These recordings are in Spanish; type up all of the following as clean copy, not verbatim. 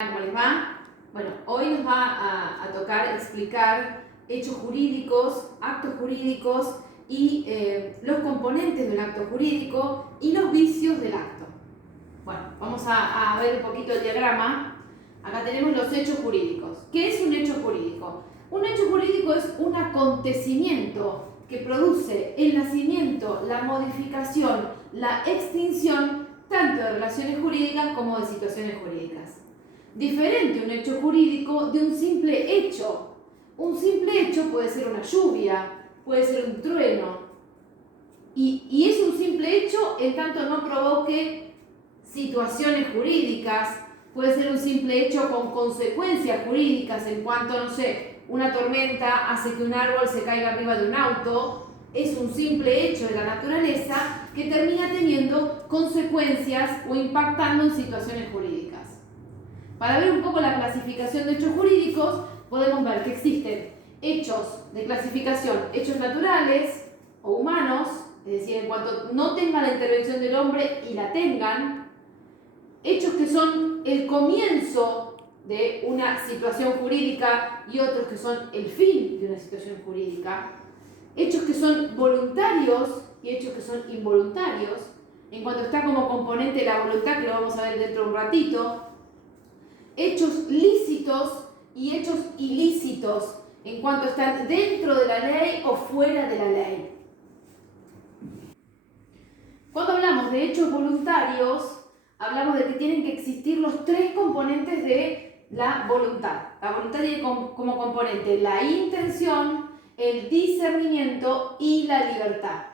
¿Cómo les va? Bueno, hoy nos va a tocar explicar hechos jurídicos, actos jurídicos y los componentes del acto jurídico y los vicios del acto. Bueno, vamos a ver un poquito el diagrama. Acá tenemos los hechos jurídicos. ¿Qué es un hecho jurídico? Un hecho jurídico es un acontecimiento que produce el nacimiento, la modificación, la extinción tanto de relaciones jurídicas como de situaciones jurídicas. Diferente un hecho jurídico de un simple hecho. Un simple hecho puede ser una lluvia, puede ser un trueno. Y es un simple hecho en tanto no provoque situaciones jurídicas. Puede ser un simple hecho con consecuencias jurídicas en cuanto, no sé, una tormenta hace que un árbol se caiga arriba de un auto. Es un simple hecho de la naturaleza que termina teniendo consecuencias o impactando en situaciones jurídicas. Para ver un poco la clasificación de hechos jurídicos, podemos ver que existen hechos de clasificación, hechos naturales o humanos, es decir, en cuanto no tengan la intervención del hombre y la tengan, hechos que son el comienzo de una situación jurídica y otros que son el fin de una situación jurídica, hechos que son voluntarios y hechos que son involuntarios, en cuanto está como componente la voluntad, que lo vamos a ver dentro de un ratito, hechos lícitos y hechos ilícitos, en cuanto están dentro de la ley o fuera de la ley. Cuando hablamos de hechos voluntarios, hablamos de que tienen que existir los tres componentes de la voluntad. La voluntad tiene como componente la intención, el discernimiento y la libertad.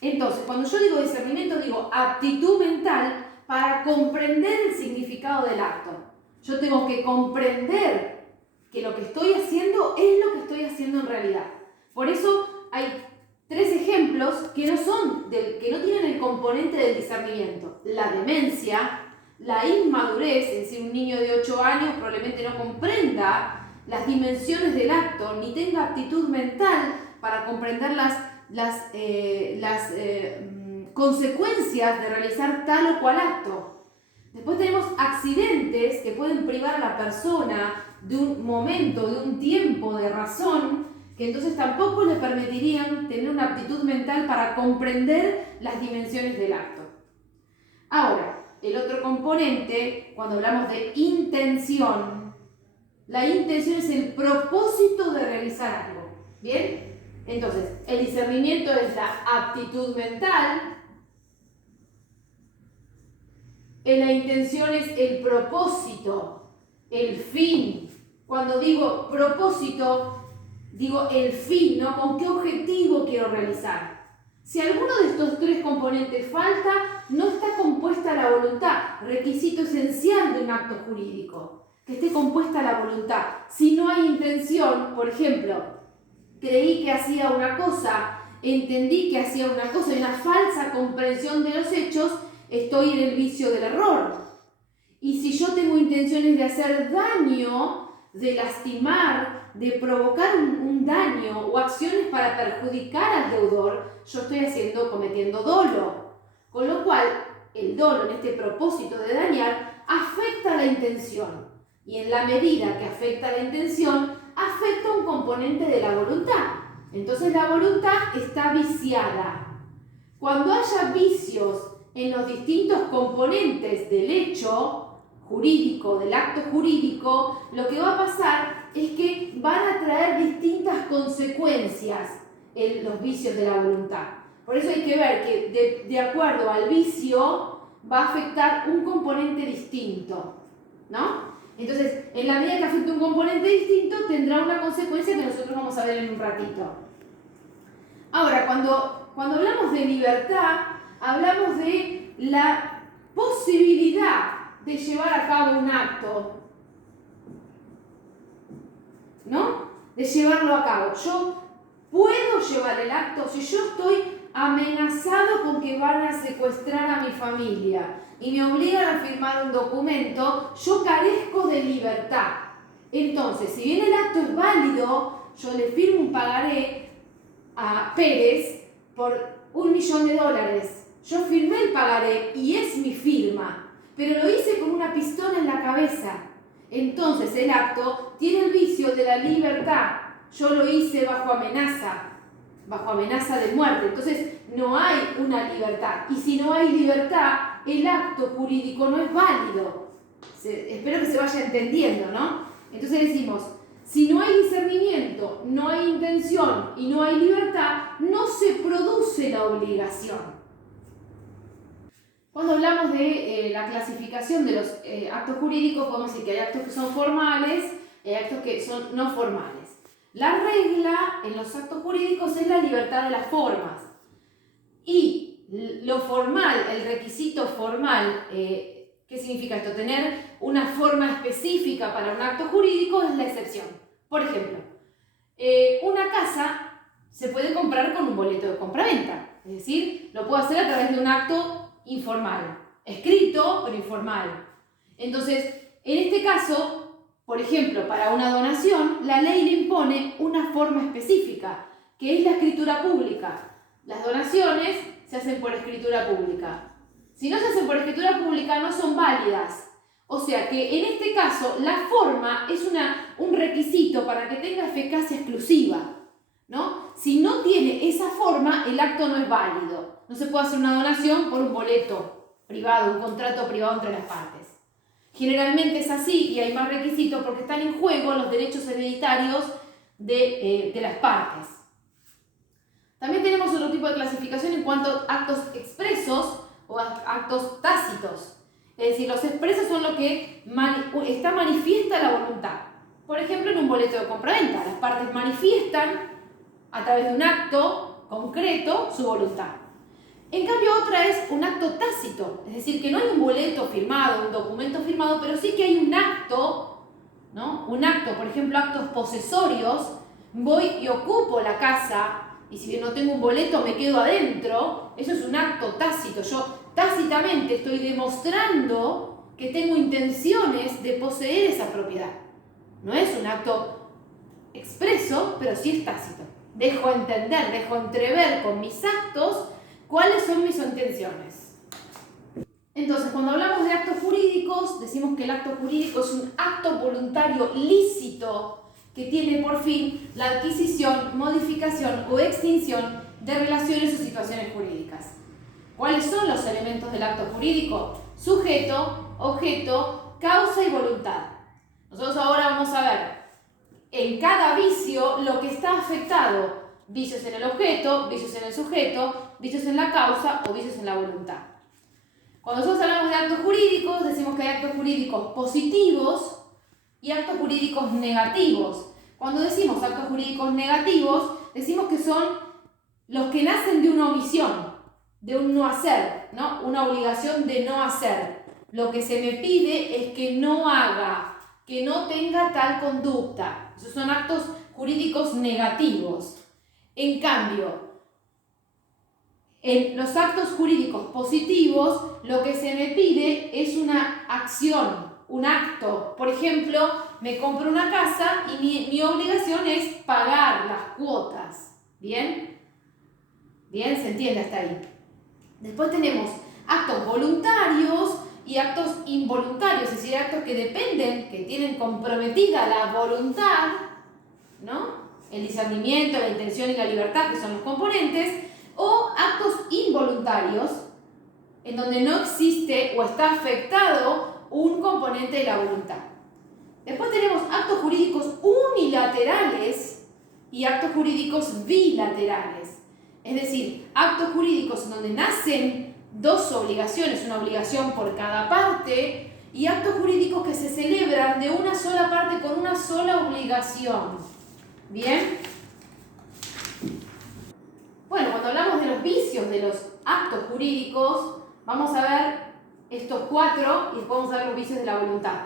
Entonces, cuando yo digo discernimiento, digo aptitud mental para comprender el significado del acto. Yo tengo que comprender que lo que estoy haciendo es lo que estoy haciendo en realidad. Por eso hay tres ejemplos que no tienen el componente del discernimiento. La demencia, la inmadurez, es decir, un niño de 8 años probablemente no comprenda las dimensiones del acto, ni tenga aptitud mental para comprender las consecuencias de realizar tal o cual acto. Después tenemos accidentes que pueden privar a la persona de un momento, de un tiempo, de razón, que entonces tampoco le permitirían tener una aptitud mental para comprender las dimensiones del acto. Ahora, el otro componente, cuando hablamos de intención, la intención es el propósito de realizar algo. ¿Bien? Entonces, el discernimiento es la aptitud mental, la intención es el propósito, el fin. Cuando digo propósito, digo el fin, ¿no? ¿Con qué objetivo quiero realizar? Si alguno de estos tres componentes falta, no está compuesta la voluntad, requisito esencial de un acto jurídico, que esté compuesta la voluntad. Si no hay intención, por ejemplo, creí que hacía una cosa, entendí que hacía una cosa, hay una falsa comprensión de los hechos, estoy en el vicio del error. Y si yo tengo intenciones de hacer daño, de lastimar, de provocar un daño o acciones para perjudicar al deudor, yo estoy cometiendo dolo. Con lo cual, el dolo en este propósito de dañar afecta la intención. Y en la medida que afecta la intención, afecta un componente de la voluntad. Entonces la voluntad está viciada. Cuando haya vicios en los distintos componentes del hecho jurídico, del acto jurídico, lo que va a pasar es que van a traer distintas consecuencias en los vicios de la voluntad. Por eso hay que ver que de acuerdo al vicio va a afectar un componente distinto, ¿no? Entonces, en la medida que afecte un componente distinto, tendrá una consecuencia que nosotros vamos a ver en un ratito. Ahora, cuando hablamos de libertad, hablamos de la posibilidad de llevar a cabo un acto, ¿no? De llevarlo a cabo. Yo puedo llevar el acto si yo estoy amenazado con que van a secuestrar a mi familia y me obligan a firmar un documento, yo carezco de libertad. Entonces, si bien el acto es válido, yo le firmo un pagaré a Pérez por $1.000.000. Yo firmé el pagaré y es mi firma, pero lo hice con una pistola en la cabeza. entonces el acto tiene el vicio de la libertad. Yo lo hice bajo amenaza de muerte. Entonces no hay una libertad. Y si no hay libertad, el acto jurídico no es válido. Espero que se vaya entendiendo, ¿no? Entonces decimos, si no hay discernimiento, no hay intención y no hay libertad, no se produce la obligación. Cuando hablamos de la clasificación de los actos jurídicos, podemos decir que hay actos que son formales y hay actos que son no formales. La regla en los actos jurídicos es la libertad de las formas. Y lo formal, el requisito formal, ¿qué significa esto? Tener una forma específica para un acto jurídico es la excepción. Por ejemplo, una casa se puede comprar con un boleto de compraventa. Es decir, lo puedo hacer a través de un acto informal, escrito pero informal. Entonces, en este caso, por ejemplo, para una donación, la ley le impone una forma específica, que es la escritura pública. Las donaciones se hacen por escritura pública. Si no se hacen por escritura pública, no son válidas. O sea que en este caso, la forma es un requisito para que tenga eficacia exclusiva, ¿no? Si no tiene esa forma, el acto no es válido. No se puede hacer una donación por un boleto privado, un contrato privado entre las partes. Generalmente es así y hay más requisitos porque están en juego los derechos hereditarios de las partes. También tenemos otro tipo de clasificación en cuanto a actos expresos o actos tácitos. Es decir, los expresos son lo que está manifiesta la voluntad. Por ejemplo, en un boleto de compraventa, las partes manifiestan a través de un acto concreto su voluntad. En cambio, otra es un acto tácito, es decir, que no hay un boleto firmado, un documento firmado, pero sí que hay un acto, ¿no? Un acto, por ejemplo, actos posesorios, voy y ocupo la casa, y si no tengo un boleto me quedo adentro, eso es un acto tácito. Yo tácitamente estoy demostrando que tengo intenciones de poseer esa propiedad. No es un acto expreso, pero sí es tácito. Dejo entender, dejo entrever con mis actos cuáles son mis intenciones. Entonces, cuando hablamos de actos jurídicos, decimos que el acto jurídico es un acto voluntario lícito que tiene por fin la adquisición, modificación o extinción de relaciones o situaciones jurídicas. ¿Cuáles son los elementos del acto jurídico? Sujeto, objeto, causa y voluntad. Nosotros ahora vamos a ver en cada vicio lo que está afectado. Vicios en el objeto, vicios en el sujeto, vicios en la causa o vicios en la voluntad. Cuando nosotros hablamos de actos jurídicos, decimos que hay actos jurídicos positivos y actos jurídicos negativos. Cuando decimos actos jurídicos negativos, decimos que son los que nacen de una omisión, de un no hacer, ¿no? Una obligación de no hacer. Lo que se me pide es que no haga, que no tenga tal conducta. Esos son actos jurídicos negativos. En cambio, en los actos jurídicos positivos, lo que se me pide es una acción, un acto. Por ejemplo, me compro una casa y mi obligación es pagar las cuotas. ¿Bien? ¿Bien? ¿Se entiende hasta ahí? Después tenemos actos voluntarios y actos involuntarios, es decir, actos que dependen, que tienen comprometida la voluntad, ¿no? El discernimiento, la intención y la libertad, que son los componentes, o actos involuntarios, en donde no existe o está afectado un componente de la voluntad. Después tenemos actos jurídicos unilaterales y actos jurídicos bilaterales. Es decir, actos jurídicos en donde nacen dos obligaciones, una obligación por cada parte, y actos jurídicos que se celebran de una sola parte con una sola obligación. ¿Bien? Bueno, cuando hablamos de los vicios de los actos jurídicos, vamos a ver estos cuatro y después vamos a ver los vicios de la voluntad.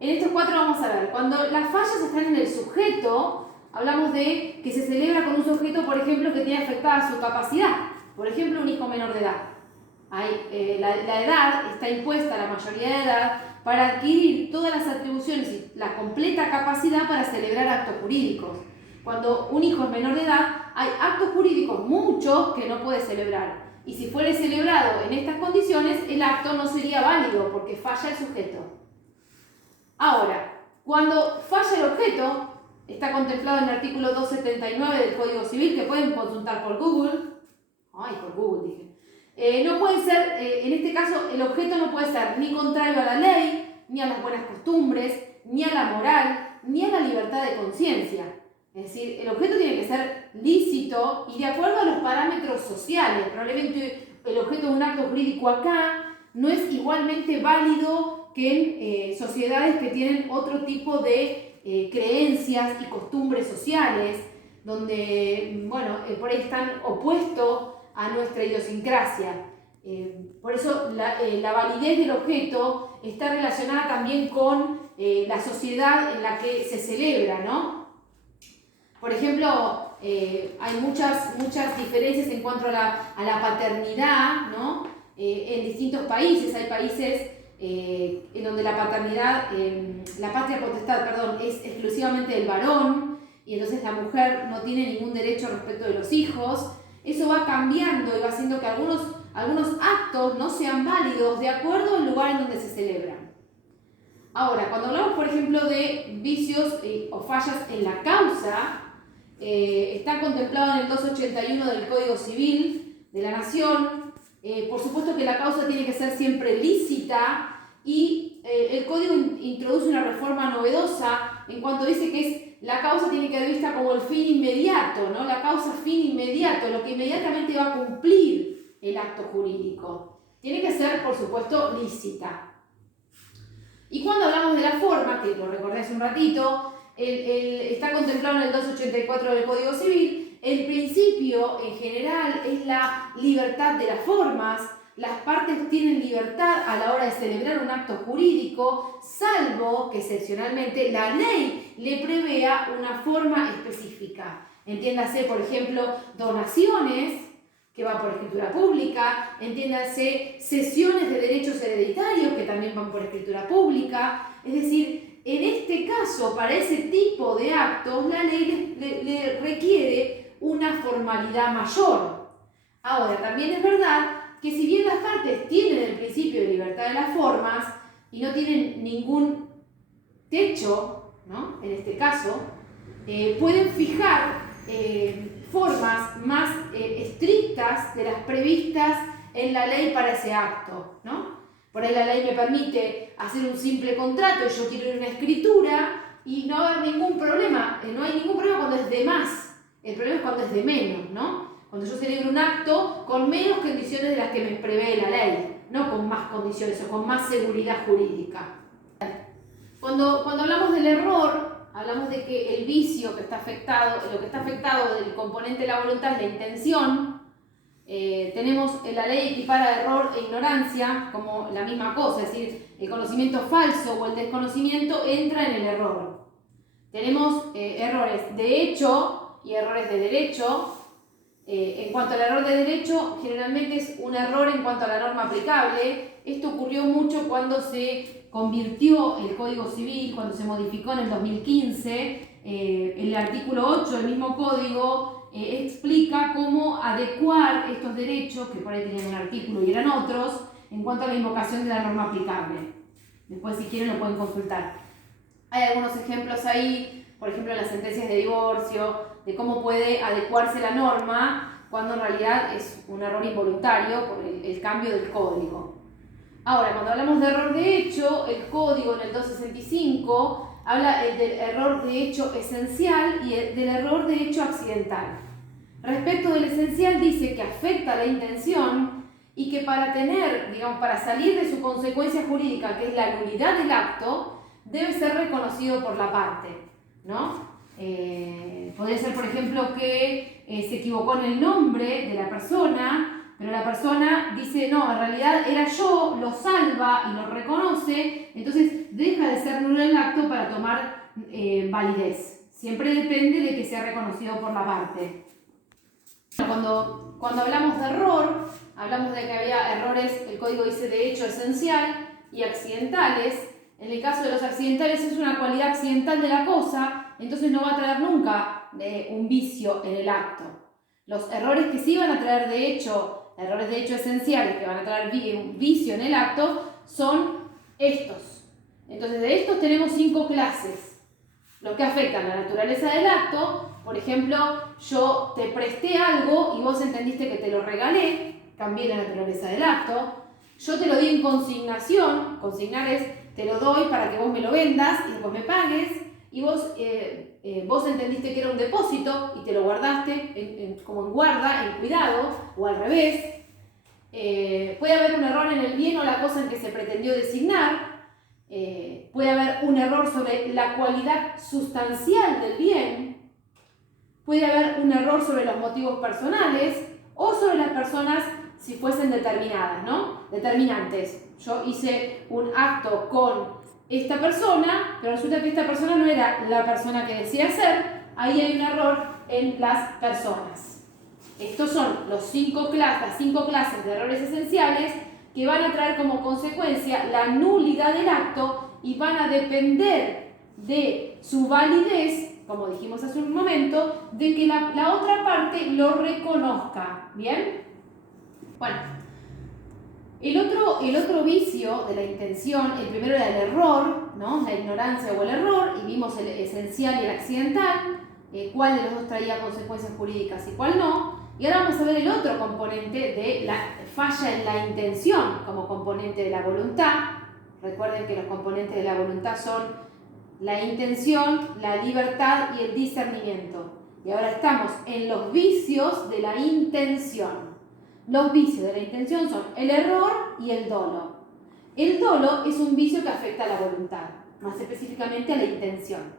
En estos cuatro vamos a ver, cuando las fallas están en el sujeto, hablamos de que se celebra con un sujeto, por ejemplo, que tiene afectada su capacidad. Por ejemplo, un hijo menor de edad. La edad está impuesta, la mayoría de edad, para adquirir todas las atribuciones y la completa capacidad para celebrar actos jurídicos. Cuando un hijo es menor de edad, hay actos jurídicos muchos que no puede celebrar. Y si fuere celebrado en estas condiciones, el acto no sería válido porque falla el sujeto. Ahora, Cuando falla el objeto, está contemplado en el artículo 279 del Código Civil, que pueden consultar por Google. Ay, por Google dije. No puede ser, en este caso, el objeto no puede ser ni contrario a la ley, ni a las buenas costumbres, ni a la moral, ni a la libertad de conciencia. Es decir, el objeto tiene que ser lícito y de acuerdo a los parámetros sociales. Probablemente el objeto de un acto jurídico acá no es igualmente válido que en sociedades que tienen otro tipo de creencias y costumbres sociales, donde, bueno, por ahí están opuestos a nuestra idiosincrasia. Por eso la validez del objeto está relacionada también con la sociedad en la que se celebra, ¿no? Por ejemplo, hay muchas diferencias en cuanto a la paternidad, ¿no? En distintos países. Hay países en donde la paternidad, la patria potestad, perdón, es exclusivamente del varón y entonces la mujer no tiene ningún derecho respecto de los hijos. Eso va cambiando y va haciendo que algunos actos no sean válidos de acuerdo al lugar en donde se celebran. Ahora, cuando hablamos, por ejemplo, de vicios o fallas en la causa, está contemplado en el 281 del Código Civil de la Nación. Por supuesto que la causa tiene que ser siempre lícita y el Código introduce una reforma novedosa en cuanto dice que la causa tiene que ser vista como el fin inmediato, ¿no? La causa fin inmediato, lo que inmediatamente va a cumplir el acto jurídico. Tiene que ser, por supuesto, lícita. Y cuando hablamos de la forma, que lo recordé hace un ratito, está contemplado en el 284 del Código Civil, el principio en general es la libertad de las formas. Las partes tienen libertad a la hora de celebrar un acto jurídico, salvo que excepcionalmente la ley le prevea una forma específica. Entiéndase, por ejemplo, donaciones, que va por escritura pública, entiéndase cesiones de derechos hereditarios, que también van por escritura pública. Es decir, en este caso, para ese tipo de actos, la ley le requiere una formalidad mayor. Ahora, también es verdad que si bien las partes tienen el principio de libertad de las formas y no tienen ningún techo, ¿no? En este caso, pueden fijar formas más estrictas de las previstas en la ley para ese acto, ¿no? Por ahí la ley me permite hacer un simple contrato y yo quiero ir a una escritura y no va a haber ningún problema. No hay ningún problema cuando es de más. El problema es cuando es de menos, ¿no? Cuando yo celebro un acto con menos condiciones de las que me prevé la ley, no con más condiciones o con más seguridad jurídica. Cuando hablamos del error, hablamos de que el vicio que está afectado, lo que está afectado del componente de la voluntad es la intención. Tenemos la ley equipara error e ignorancia como la misma cosa, es decir, el conocimiento falso o el desconocimiento entra en el error. Tenemos errores de hecho y errores de derecho. En cuanto al error de derecho, generalmente es un error en cuanto a la norma aplicable. Esto ocurrió mucho cuando se convirtió el Código Civil, cuando se modificó en el 2015. El artículo 8 del mismo código explica cómo adecuar estos derechos, que por ahí tenían un artículo y eran otros, en cuanto a la invocación de la norma aplicable. Después, si quieren, lo pueden consultar. Hay algunos ejemplos ahí, por ejemplo, en las sentencias de divorcio, de cómo puede adecuarse la norma cuando en realidad es un error involuntario por el cambio del código. Ahora, cuando hablamos de error de hecho, el código en el 265 habla del error de hecho esencial y del error de hecho accidental. Respecto del esencial dice que afecta la intención y que para salir de su consecuencia jurídica, que es la nulidad del acto, debe ser reconocido por la parte, ¿no? Podría ser, por ejemplo, que se equivocó en el nombre de la persona, pero la persona dice, no, en realidad era yo, lo salva y lo reconoce, entonces deja de ser nulo el acto para tomar validez. Siempre depende de que sea reconocido por la parte. Cuando hablamos de error, hablamos de que había errores, el código dice de hecho esencial y accidentales. En el caso de los accidentales es una cualidad accidental de la cosa, entonces no va a traer nunca un vicio en el acto. Los errores que sí van a traer de hecho, errores de hecho esenciales que van a traer un vicio en el acto, son estos. Entonces, de estos tenemos 5 clases. Lo que afecta a la naturaleza del acto, por ejemplo, yo te presté algo y vos entendiste que te lo regalé, cambié la naturaleza del acto. Yo te lo di en consignación, consignar es te lo doy para que vos me lo vendas y después me pagues, y vos entendiste que era un depósito y te lo guardaste como en guarda, en cuidado, o al revés. Puede haber un error en el bien o la cosa en que se pretendió designar. Puede haber un error sobre la cualidad sustancial del bien. Puede haber un error sobre los motivos personales o sobre las personas si fuesen determinadas, ¿no? Determinantes. Yo hice un acto con esta persona, pero resulta que esta persona no era la persona que decía ser. Ahí hay un error en las personas. Estos son las 5 clases de errores esenciales que van a traer como consecuencia la nulidad del acto y van a depender de su validez, como dijimos hace un momento, de que la otra parte lo reconozca. ¿Bien? Bueno, el otro vicio de la intención, el primero era el error, ¿no? La ignorancia o el error, y vimos el esencial y el accidental, cuál de los dos traía consecuencias jurídicas y cuál no. Y ahora vamos a ver el otro componente de la falla en la intención como componente de la voluntad. Recuerden que los componentes de la voluntad son la intención, la libertad y el discernimiento. Y ahora estamos en los vicios de la intención. Los vicios de la intención son el error y el dolo. El dolo es un vicio que afecta a la voluntad, más específicamente a la intención.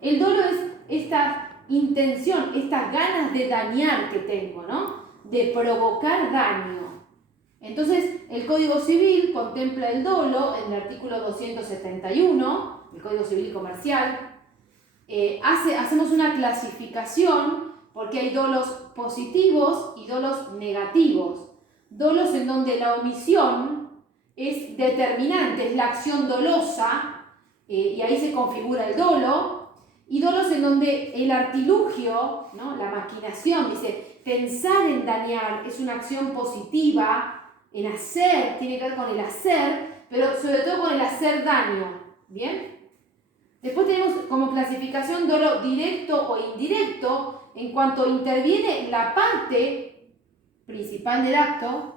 El dolo es esta intención, estas ganas de dañar que tengo, ¿no? De provocar daño. Entonces, el Código Civil contempla el dolo en el artículo 271, el Código Civil Comercial. Hacemos una clasificación porque hay dolos positivos y dolos negativos. Dolos en donde la omisión es determinante, es la acción dolosa, y ahí se configura el dolo. Y dolos en donde el artilugio, ¿no? La maquinación, dice, pensar en dañar es una acción positiva, en hacer, tiene que ver con el hacer, pero sobre todo con el hacer daño. ¿Bien? Después tenemos como clasificación dolo directo o indirecto, en cuanto interviene la parte principal del acto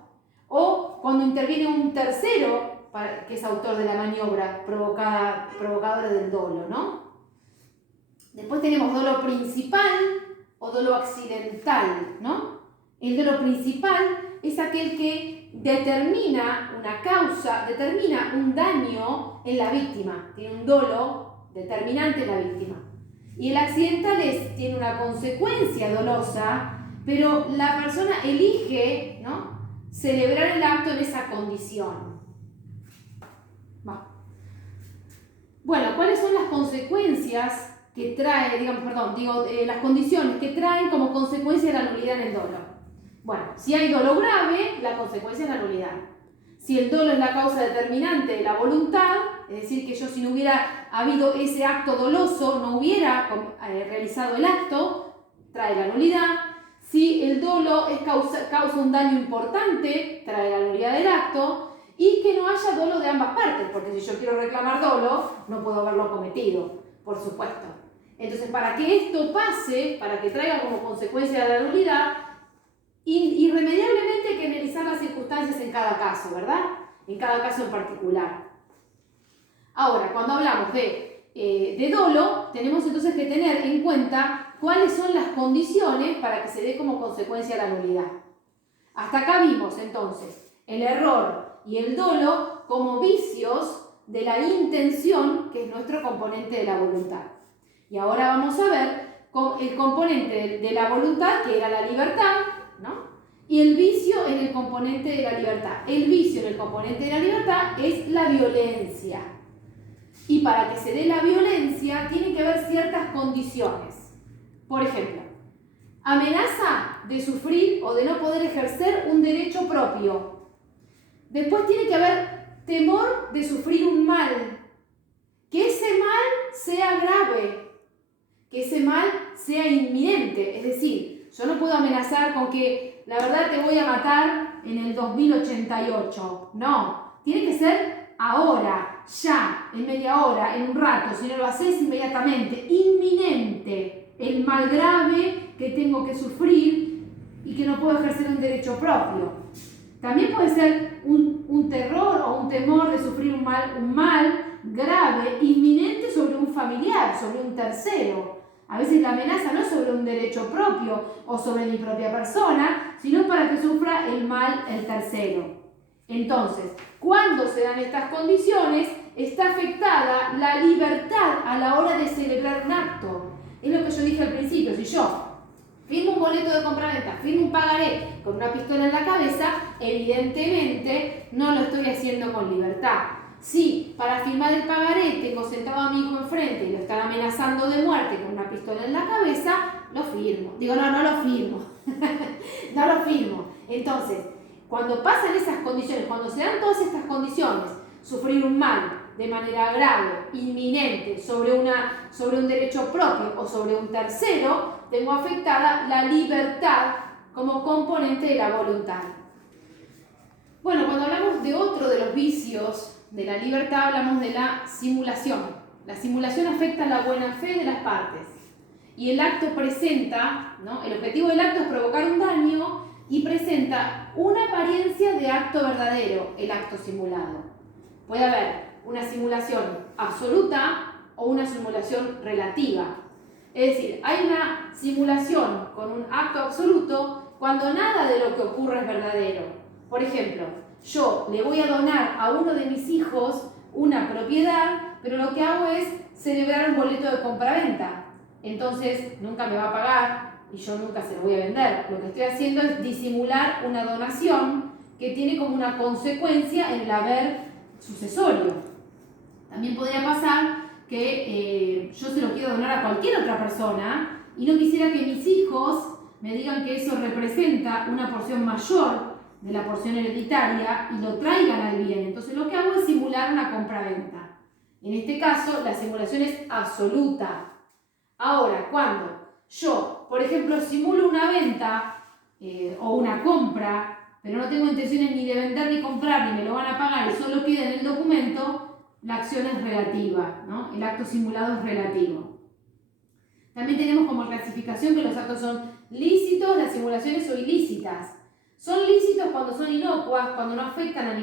o cuando interviene un tercero que es autor de la maniobra provocadora del dolo, ¿no? Después tenemos dolo principal o dolo accidental, ¿no? El dolo principal es aquel que determina una causa, determina un daño en la víctima, tiene un dolo determinante en la víctima. Y el accidental tiene una consecuencia dolosa, pero la persona elige, ¿no?, celebrar el acto en esa condición. Bueno, ¿cuáles son las consecuencias que trae, las condiciones que traen como consecuencia de la nulidad en el dolo? Bueno, si hay dolo grave, la consecuencia es la nulidad. Si el dolo es la causa determinante de la voluntad, es decir, que yo si no hubiera habido ese acto doloso, no hubiera realizado el acto, trae la nulidad. Si el dolo causa un daño importante, trae la nulidad del acto. Y que no haya dolo de ambas partes, porque si yo quiero reclamar dolo, no puedo haberlo cometido, por supuesto. Entonces, para que esto pase, para que traiga como consecuencia la nulidad, irremediablemente hay que analizar las circunstancias en cada caso, ¿verdad? En cada caso en particular. Ahora, cuando hablamos de dolo, tenemos entonces que tener en cuenta cuáles son las condiciones para que se dé como consecuencia la nulidad. Hasta acá vimos entonces el error y el dolo como vicios de la intención, que es nuestro componente de la voluntad. Y ahora vamos a ver el componente de la voluntad, que era la libertad, ¿no? Y el vicio en el componente de la libertad. El vicio en el componente de la libertad es la violencia. Y para que se dé la violencia, tienen que haber ciertas condiciones. Por ejemplo, amenaza de sufrir o de no poder ejercer un derecho propio. Después tiene que haber temor de sufrir un mal. Que ese mal sea grave. Que ese mal sea inminente. Es decir, yo no puedo amenazar con que la verdad te voy a matar en el 2088. No, tiene que ser ahora. ya, en media hora, en un rato, si no lo haces inmediatamente, inminente, el mal grave que tengo que sufrir y que no puedo ejercer un derecho propio. También puede ser un terror o un temor de sufrir un mal grave, inminente sobre un familiar, sobre un tercero. A veces la amenaza no es sobre un derecho propio o sobre mi propia persona, sino para que sufra el mal el tercero. Entonces, cuando se dan estas condiciones, está afectada la libertad a la hora de celebrar un acto. Es lo que yo dije al principio, si yo firmo un boleto de compraventa, firmo un pagaré con una pistola en la cabeza, evidentemente no lo estoy haciendo con libertad. Si para firmar el pagaré tengo sentado a mi hijo enfrente y lo están amenazando de muerte con una pistola en la cabeza, lo firmo. Digo, no lo firmo. No lo firmo. Entonces, cuando pasan esas condiciones, cuando se dan todas estas condiciones, sufrir un mal de manera grave, inminente, sobre un derecho propio o sobre un tercero, tengo afectada la libertad como componente de la voluntad. Bueno, cuando hablamos de otro de los vicios de la libertad, hablamos de la simulación. La simulación afecta la buena fe de las partes. Y el acto presenta, ¿no? El objetivo del acto es provocar un daño y presenta una apariencia de acto verdadero, el acto simulado. Puede haber una simulación absoluta o una simulación relativa. Es decir, hay una simulación con un acto absoluto cuando nada de lo que ocurre es verdadero. Por ejemplo, yo le voy a donar a uno de mis hijos una propiedad, pero lo que hago es celebrar un boleto de compraventa. Entonces, nunca me va a pagar y yo nunca se lo voy a vender. Lo que estoy haciendo es disimular una donación que tiene como una consecuencia el haber sucesorio. También podría pasar que yo se lo quiero donar a cualquier otra persona y no quisiera que mis hijos me digan que eso representa una porción mayor de la porción hereditaria y lo traigan al bien. Entonces lo que hago es simular una compraventa. En este caso, la simulación es absoluta. Ahora, cuando yo, por ejemplo, simulo una venta o una compra, pero no tengo intenciones ni de vender ni comprar, ni me lo van a pagar y solo queda en el documento, la acción es relativa, ¿no? El acto simulado es relativo. También tenemos como clasificación que los actos son lícitos, las simulaciones son ilícitas. Son lícitos cuando son inocuas, cuando no afectan a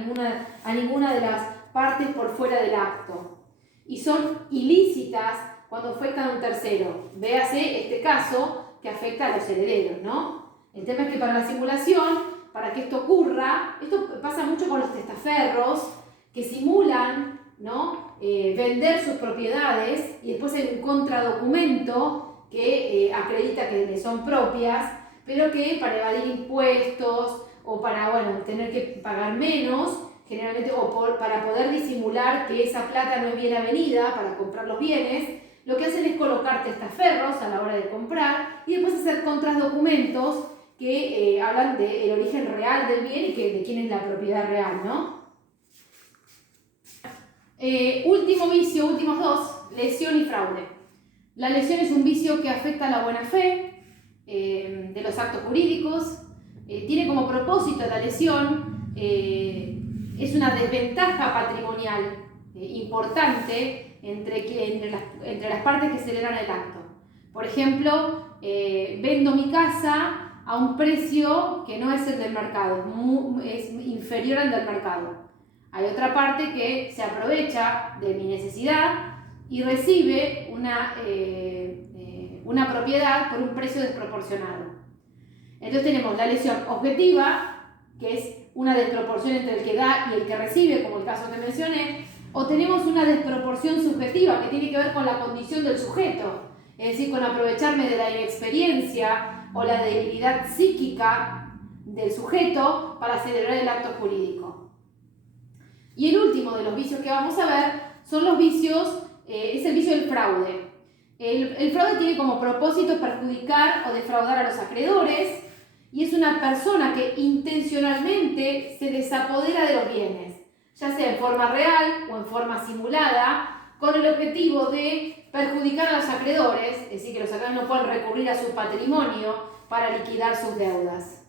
ninguna de las partes por fuera del acto. Y son ilícitas cuando afectan a un tercero. Véase este caso que afecta a los herederos, ¿no? El tema es que para la simulación, para que esto ocurra, esto pasa mucho con los testaferros, que simulan, ¿no? Vender sus propiedades y después hay un contradocumento que acredita que le son propias, pero que para evadir impuestos o para tener que pagar menos, generalmente, para poder disimular que esa plata no es bien avenida para comprar los bienes, lo que hacen es colocar testaferros a la hora de comprar y después hacer contradocumentos que hablan del origen real del bien y de quién es la propiedad real, ¿no? Último vicio, últimos dos, lesión y fraude. La lesión es un vicio que afecta a la buena fe de los actos jurídicos, tiene como propósito la lesión, es una desventaja patrimonial importante entre las partes que celebran el acto. Por ejemplo, vendo mi casa a un precio que no es el del mercado, es inferior al del mercado. Hay otra parte que se aprovecha de mi necesidad y recibe una propiedad por un precio desproporcionado. Entonces tenemos la lesión objetiva, que es una desproporción entre el que da y el que recibe, como el caso que mencioné, o tenemos una desproporción subjetiva que tiene que ver con la condición del sujeto, es decir, con aprovecharme de la inexperiencia o la debilidad psíquica del sujeto para celebrar el acto jurídico. Y el último de los vicios que vamos a ver son los vicios, es el vicio del fraude. El fraude tiene como propósito perjudicar o defraudar a los acreedores y es una persona que intencionalmente se desapodera de los bienes, ya sea en forma real o en forma simulada, con el objetivo de perjudicar a los acreedores, es decir, que los acreedores no puedan recurrir a su patrimonio para liquidar sus deudas.